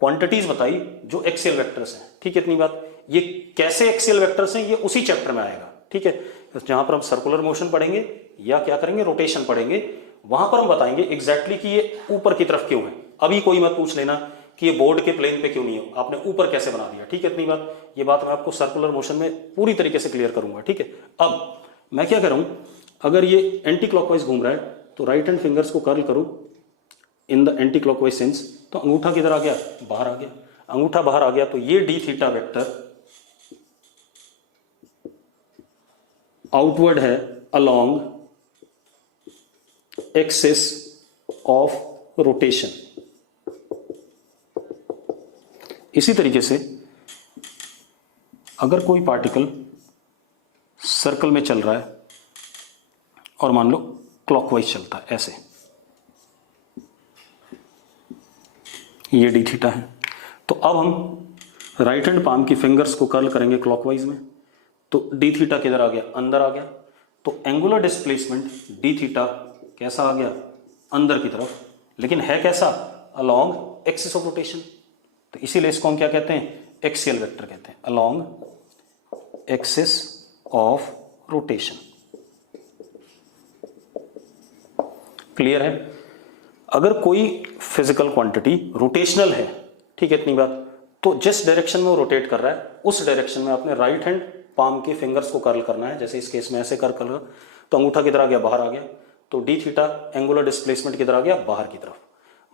क्वांटिटीज बताई जो एक्सियल वेक्टर्स हैं, ठीक है, इतनी बात। ये कैसे एक्सियल वेक्टर्स हैं, ये उसी चैप्टर में आएगा, ठीक है। जहां पर हम सर्कुलर मोशन पढ़ेंगे या क्या करेंगे, रोटेशन पढ़ेंगे, वहां पर हम बताएंगे एग्जैक्टली कि ये ऊपर की तरफ क्यों है। अभी कोई मत पूछ लेना कि ये बोर्ड के प्लेन पे क्यों नहीं है, आपने ऊपर कैसे बना दिया, ठीक है, इतनी बात। ये बात मैं आपको सर्कुलर मोशन में पूरी तरीके से क्लियर करूंगा, ठीक है। अब मैं क्या करूं, अगर ये एंटी क्लॉकवाइज घूम रहा है तो राइट हैंड फिंगर्स को कर्ल करूं in the anti clockwise sense. तो अंगूठा किधर आ गया? बाहर आ गया। अंगूठा बाहर आ गया तो ये डी थीटा वेक्टर आउटवर्ड है अलोंग एक्सिस ऑफ रोटेशन। इसी तरीके से अगर कोई पार्टिकल सर्कल में चल रहा है और मान लो क्लॉकवाइज चलता है ऐसे, ये डी थीटा है, तो अब हम राइट हैंड पाम की फिंगर्स को कर्ल करेंगे क्लॉकवाइज में। तो डी थीटा किधर आ गया? अंदर आ गया। तो एंगुलर डिस्प्लेसमेंट डी थीटा कैसा आ गया? अंदर की तरफ, लेकिन है कैसा? Along axis of rotation. तो इसीलिए इसको हम क्या कहते हैं? एक्सियल वेक्टर कहते हैं, along axis of rotation. Clear है? अगर कोई फिजिकल क्वांटिटी रोटेशनल है, ठीक है, इतनी बात, तो जिस डायरेक्शन में वो रोटेट कर रहा है उस डायरेक्शन में अपने राइट हैंड पाम के फिंगर्स को कर्ल करना है। जैसे इस केस में ऐसे कर्ल कर, तो अंगूठा किधर आ गया? बाहर आ गया। तो डी थीटा एंगुलर डिस्प्लेसमेंट किधर आ गया? बाहर की तरफ।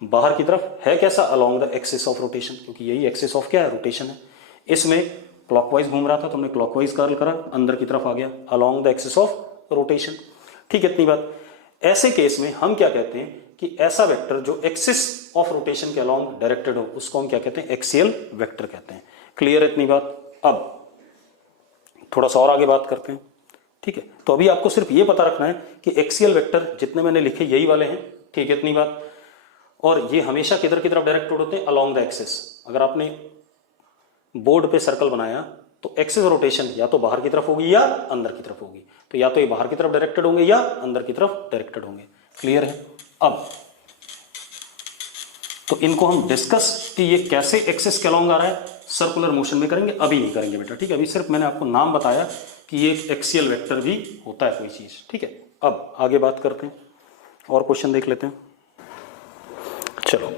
बाहर की तरफ है कैसा? Along the axis of rotation, क्योंकि यही एक्सिस ऑफ क्या है? रोटेशन है। इसमें क्लॉकवाइज घूम रहा था तो हमने क्लॉकवाइज कर्ल करा, अंदर की तरफ आ गया, along the axis of rotation, ठीक है, इतनी बात। ऐसे केस में हम क्या कहते हैं कि ऐसा वेक्टर जो एक्सिस ऑफ रोटेशन के अलोंग डायरेक्टेड हो, उसको हम क्या कहते हैं? एक्सियल वेक्टर कहते हैं। क्लियर है इतनी बात? अब थोड़ा सा और आगे बात करते हैं, ठीक है। तो अभी आपको सिर्फ ये पता रखना है कि एक्सियल वेक्टर जितने मैंने लिखे यही वाले हैं, ठीक है, इतनी बात। और ये हमेशा किधर की तरफ डायरेक्टेड होते हैं? Along the axis. अगर आपने बोर्ड पे सर्कल बनाया तो एक्सिस रोटेशन या तो बाहर की तरफ होगी या अंदर की तरफ होगी। तो या तो ये बाहर की तरफ डायरेक्टेड होंगे या अंदर की तरफ डायरेक्टेड होंगे। क्लियर है? अब तो इनको हम डिस्कस कि ये कैसे एक्सिस के अलोंग आ रहा है सर्कुलर मोशन में करेंगे, अभी नहीं करेंगे बेटा, ठीक है। अभी सिर्फ मैंने आपको नाम बताया कि ये एक्सियल वेक्टर भी होता है कोई चीज, ठीक है। अब आगे बात करते हैं और क्वेश्चन देख लेते हैं। चलो,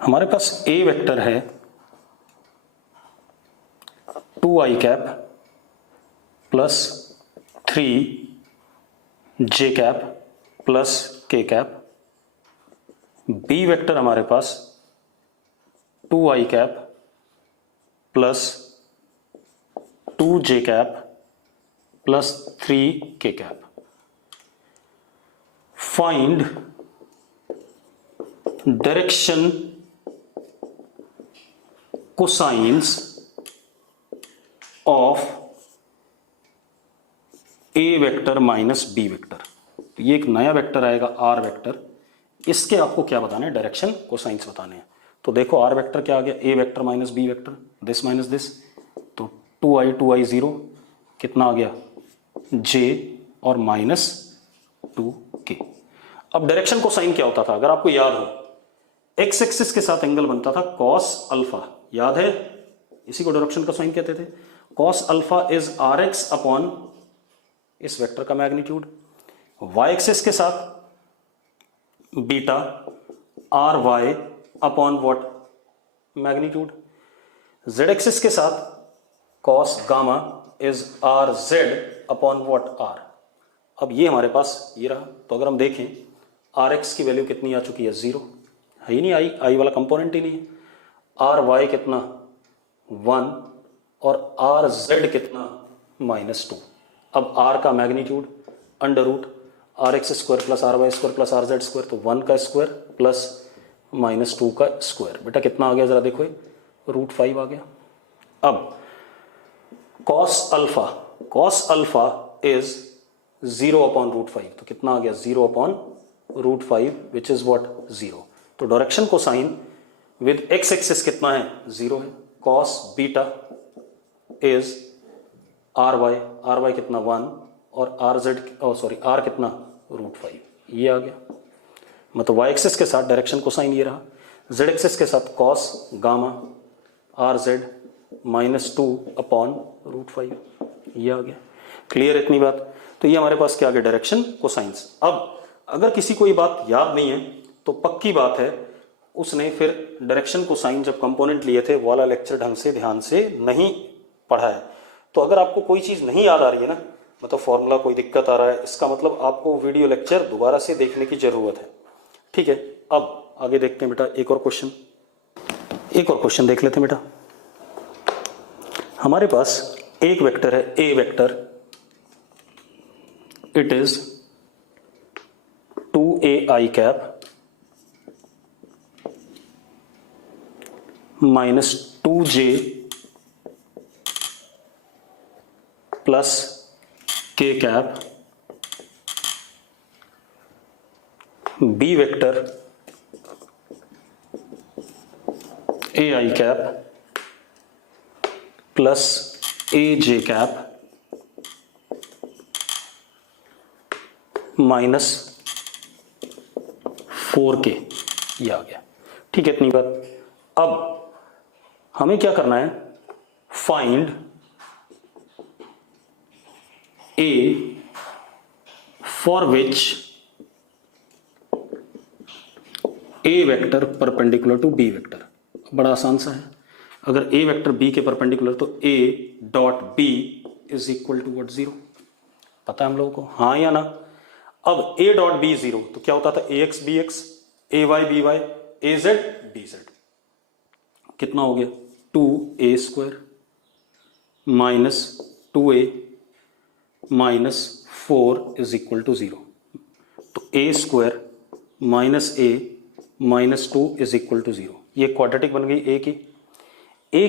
हमारे पास ए वेक्टर है 2i cap plus 3j cap plus k cap. B vector हमारे पास 2i cap plus 2j cap plus 3k cap. Find direction cosines of A vector minus B vector. तो ये एक नया वेक्टर आएगा आर वेक्टर, इसके आपको क्या बताना है? डायरेक्शन कोसाइंस बताने हैं। तो देखो आर वेक्टर क्या आ गया? A vector minus B vector, this minus this, तो 2i 0 कितना आ गया? j और माइनस 2k। अब डायरेक्शन कोसाइन क्या होता था? अगर आपको याद हो, एक्स एक्सिस के साथ एंगल बनता था कॉस अल्फा, याद है? इसी को डायरेक्शन कोसाइन कहते थे। Cos alpha is R X upon इस वेक्टर का मैग्नीट्यूड। वाई एक्सिस के साथ beta R Y upon what? Magnitude. Z axis के साथ cos gamma is R Z upon what R. अब ये हमारे पास ये रहा, तो अगर हम देखें आर एक्स की वैल्यू कितनी आ चुकी है, 0 है ही नहीं, आई वाला कंपोनेंट ही नहीं है। आर वाई कितना 1 और आर जेड कितना -2। अब आर का magnitude under root R X square plus R Y square plus R Z square, तो 1 का स्क्वायर प्लस -2 का स्क्वायर। बेटा कितना आ गया जरा देखो, √5 आ गया। अब कॉस अल्फा इज 0 अपॉन √5, तो कितना आ गया 0 अपॉन √5 विच इज व्हाट 0। तो direction cosine with X axis कितना है 0 है। Cos beta is R Y कितना 1 और आर जेड आर कितना √5, ये आ गया। मतलब वाई एक्सिस के साथ डायरेक्शन कोसाइन ये रहा, जेड एक्सिस के साथ cos gamma are Z -2 upon √5, ये आ गया। क्लियर इतनी बात। तो ये हमारे पास क्या आ गया डायरेक्शन कोसाइंस। अब अगर किसी को ये बात याद नहीं है तो पक्की बात है उसने फिर डायरेक्शन कोसाइन जब कंपोनेंट लिए थे वो वाला लेक्चर ढंग से ध्यान से नहीं पढ़ा है। तो अगर आपको कोई चीज़ नहीं याद आ रही है ना, मतलब फॉर्मूला कोई दिक्कत आ रहा है, इसका मतलब आपको वीडियो लेक्चर दोबारा से देखने की जरूरत है। ठीक है, अब आगे देखते हैं बेटा, एक और क्वेश्चन देख लेते हैं बेटा। हमारे पास एक वेक्टर है A vector, it is 2ai cap -2j plus k cap, B vector ai cap plus aj cap -4k, ये आ गया। ठीक है इतनी बात। अब हमें क्या करना है, find A for which A vector perpendicular to B vector. बड़ा आसान सा है, अगर ए वेक्टर बी के परपेंडिकुलर तो A dot B is equal to what 0, पता है हम लोगों को, हाँ या ना। अब ए डॉट बी 0 तो क्या होता था, ए एक्स बी एक्स, ए वाई बी वाई, ए जेड बी जेड। कितना हो गया 2a square -2a -4 is equal to 0। तो a square -a -2 is equal to 0। ये क्वाड्रेटिक बन गई a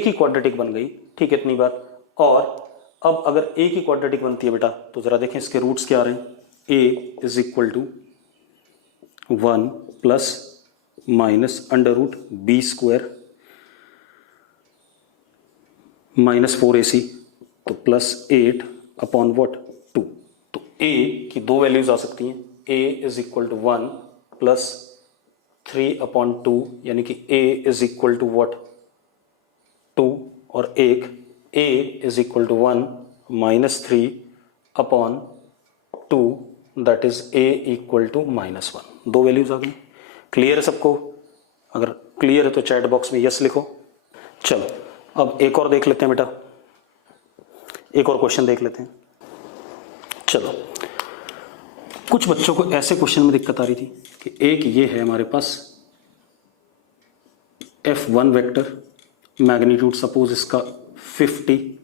की क्वाड्रेटिक बन गई। ठीक है इतनी बात। और अब अगर a की क्वाड्रेटिक बनती है बेटा तो जरा देखें इसके रूट्स क्या आ रहे हैं। a is equal to 1 plus minus under root B square -4ac तो +8 अपॉन व्हाट 2। तो a की दो वैल्यूज आ सकती हैं, a is equal to 1 plus 3 upon 2, यानी कि a is equal to what 2, और एक a is equal to 1 -3 upon 2 that is a equal to -1। दो वैल्यूज आ गई। क्लियर है सबको? अगर क्लियर है तो चैट बॉक्स में यस लिखो। चलो अब एक और देख लेते हैं बेटा, एक और क्वेश्चन देख लेते हैं। चलो, कुछ बच्चों को ऐसे क्वेश्चन में दिक्कत आ रही थी कि एक ये है हमारे पास F1 वेक्टर, मैग्नीट्यूड सपोज इसका 50,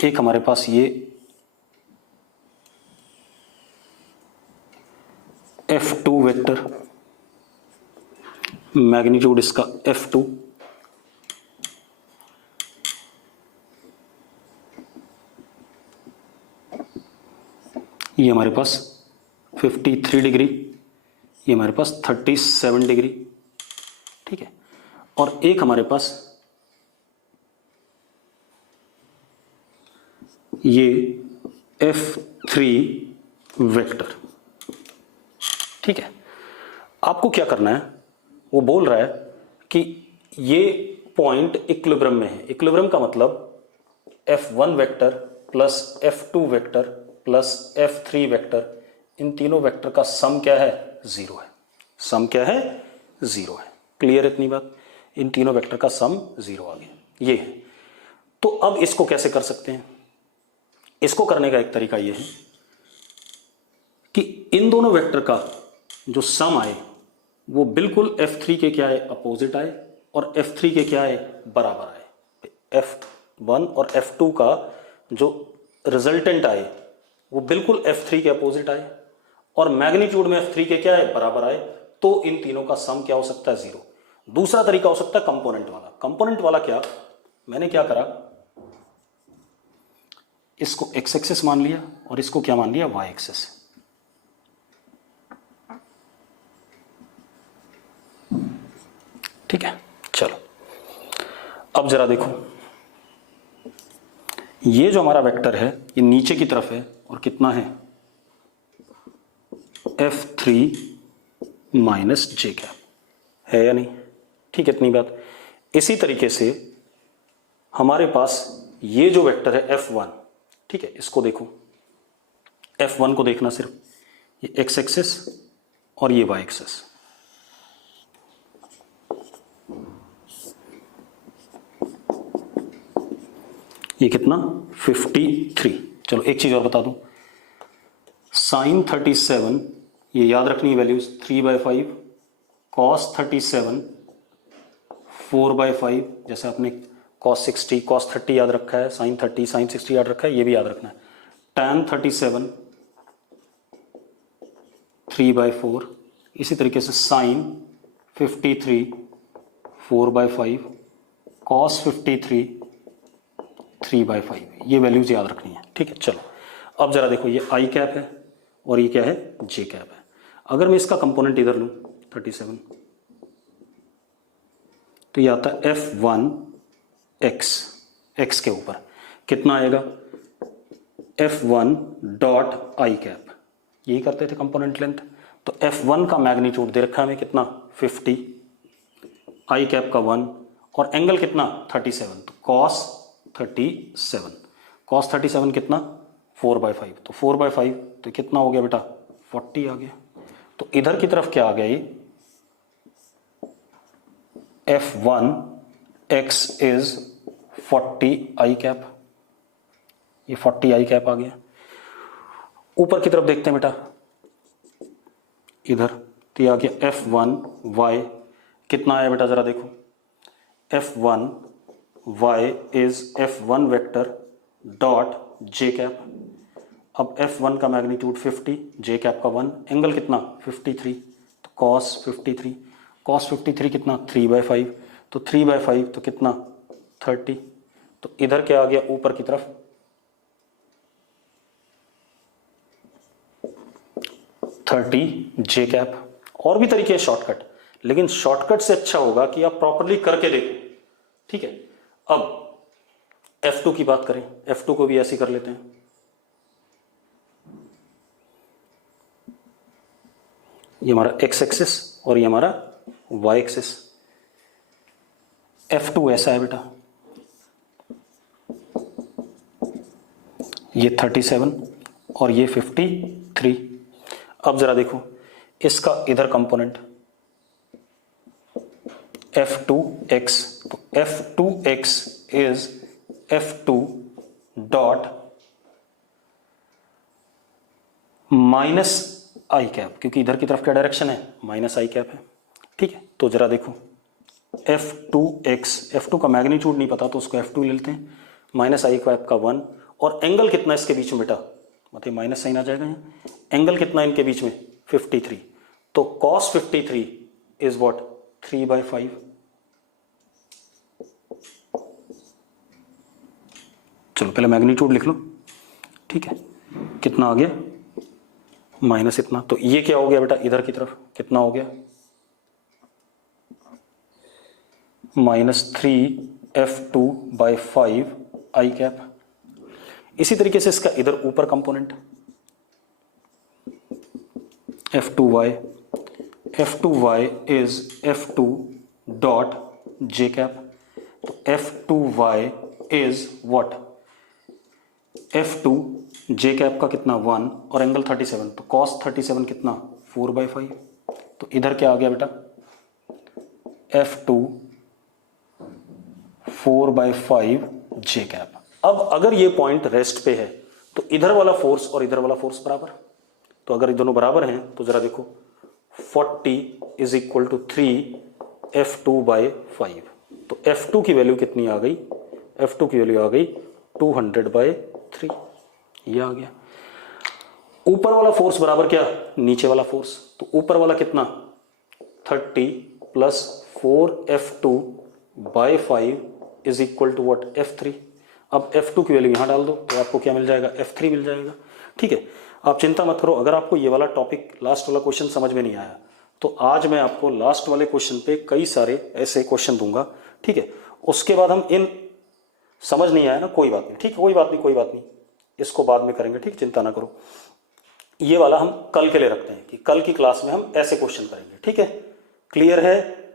एक हमारे पास ये F2 वेक्टर, मैग्नीट्यूड इसका F2, ये हमारे पास 53 डिग्री, ये हमारे पास 37 डिग्री। ठीक है, और एक हमारे पास ये F3 वेक्टर। ठीक है, आपको क्या करना है, वो बोल रहा है कि ये पॉइंट इक्विलिब्रियम में है। इक्विलिब्रियम का मतलब F1 vector plus F2 vector plus F3 vector, इन तीनों वेक्टर का सम क्या है 0 है। सम क्या है 0 है। क्लियर इतनी बात? इन तीनों वेक्टर का सम 0 आ गया, ये है। तो अब इसको कैसे कर सकते हैं, इसको करने का एक तरीका ये है कि इन दोनों वेक्टर का जो सम आए वो बिल्कुल F3 के क्या है, अपोजिट आए, और F3 के क्या है, बराबर आए। F1 और F2 का जो रिजल्टेंट आए वो बिल्कुल F3 के अपोजिट आए, और मैग्नीट्यूड में F3 के क्या है, बराबर आए, तो इन तीनों का सम क्या हो सकता है, 0। दूसरा तरीका हो सकता है कंपोनेंट वाला। कंपोनेंट वाला क्या, मैंने क्या करा, इसको x एक्सिस मान लिया और इसको क्या मान लिया, y एक्सिस। ठीक है, चलो अब जरा देखो, ये जो हमारा वेक्टर है ये नीचे की तरफ है और कितना है, F3 माइनस जे कैप है या नहीं। ठीक है, इतनी बात। इसी तरीके से हमारे पास ये जो वेक्टर है F1, ठीक है, इसको देखो, F1 को देखना सिर्फ, ये x एक्सिस और ये y एक्सिस। ये कितना, 53। चलो एक चीज और बता दूं, साइन 37 ये याद रखनी है वैल्यूज, 3/5, कॉस 37 4/5, जैसे आपने कॉस 60 कॉस 30 याद रखा है, साइन 30 साइन 60 याद रखा है, ये भी याद रखना है। tan 37 3/4, इसी तरीके से साइन 53 4/5, कॉस 53 3/5, ये वैल्यूज याद रखनी है। ठीक है, चलो अब जरा देखो, ये आई कैप है और ये क्या है, जे कैप है। अगर मैं इसका कंपोनेंट इधर लूं 37, तो ये आता है F1 x के ऊपर कितना आएगा, F1 डॉट आई कैप, यही करते थे कंपोनेंट लेंथ। तो F1 का मैग्नीट्यूड दे रखा है हमें कितना, 50, आई कैप का 1, और एंगल कितना, 37, तो कॉस 37, कॉस 37 कितना, 4/5, तो 4/5 तो कितना हो गया बेटा, 40 आ गया। तो इधर की तरफ क्या आ गया, ये F1 x is 40 I cap, ये 40 आई कैप आ गया। ऊपर की तरफ देखते हैं बेटा, इधर तो ये आ गया F1 y, कितना आया बेटा जरा देखो, F1 y is F1 vector dot J cap. अब F1 का मैग्नीट्यूड 50, जे कैप का 1, एंगल कितना, 53, तो cos 53, cos 53 कितना, 3/5, तो 3/5 तो कितना, 30, तो इधर क्या आ गया ऊपर की तरफ, 30 जे कैप। और भी तरीके हैं शॉर्टकट, लेकिन शॉर्टकट से अच्छा होगा कि आप प्रॉपरली करके देखो। ठीक है, अब F2 की बात करें, F2 को भी ऐसे कर लेते हैं। ये हमारा x एक्सिस और ये हमारा y एक्सिस। F2 ऐसा है बेटा, ये 37 और ये 53। अब जरा देखो इसका इधर कंपोनेंट F2x, तो F2x is F2 dot minus I cap, क्योंकि इधर की तरफ क्या डायरेक्शन है, माइनस आई कैप है। ठीक है, तो जरा देखो F2x, F2 का मैग्नीट्यूड नहीं पता तो उसको F2 ले लेते हैं, माइनस आई कैप का 1, और एंगल कितना इसके बीच में बेटा, मतलब माइनस साइन आ जाएगा यहाँ, एंगल कितना इनके बीच में, 53, तो cos 53 इज व्हाट, 3/5। चलो पहले मैग्नीट्यूड लिख लो। ठीक है, कितना आ गया, माइनस इतना, तो ये क्या हो गया बेटा, इधर की तरफ कितना हो गया, -3F2/5 आई कैप। इसी तरीके से इसका इधर ऊपर component F2y, F2y is F2 dot J cap, तो F2y is what, F2 J cap का कितना 1 और एंगल 37, तो cos 37 कितना 4/5, तो इधर क्या आ गया बेटा, F2 4/5 जे कैप। अब अगर ये पॉइंट रेस्ट पे है तो इधर वाला फोर्स और इधर वाला फोर्स बराबर, तो अगर ये दोनों बराबर हैं तो जरा देखो 40 इज इक्वल टू 3 F2/5। तो F2 की वैल्यू कितनी आ गई, F2 की वैल्यू आ गई 200/3, ये आ गया। ऊपर वाला फोर्स बराबर क्या, नीचे वाला फोर्स, तो ऊपर वाला कितना 30 plus 4F2/5 is equal to what, F3। अब F2 की वैल्यू यहां डाल दो तो आपको क्या मिल जाएगा, F3 मिल जाएगा। ठीक है, आप चिंता मत करो, अगर आपको ये वाला टॉपिक लास्ट वाला क्वेश्चन समझ में नहीं आया तो आज मैं आपको लास्ट वाले क्वेश्चन पे कई सारे ऐसे क्वेश्चन दूंगा। ठीक है, उसके बाद हम इन समझ नहीं आया ना, कोई बात नहीं, ठीक है, कोई बात नहीं, कोई बात नहीं, इसको बाद में करेंगे। ठीक, चिंता ना करो, ये वाला हम कल के लिए रखते हैं कि कल की क्लास में हम ऐसे क्वेश्चन करेंगे। ठीक है, क्लियर है?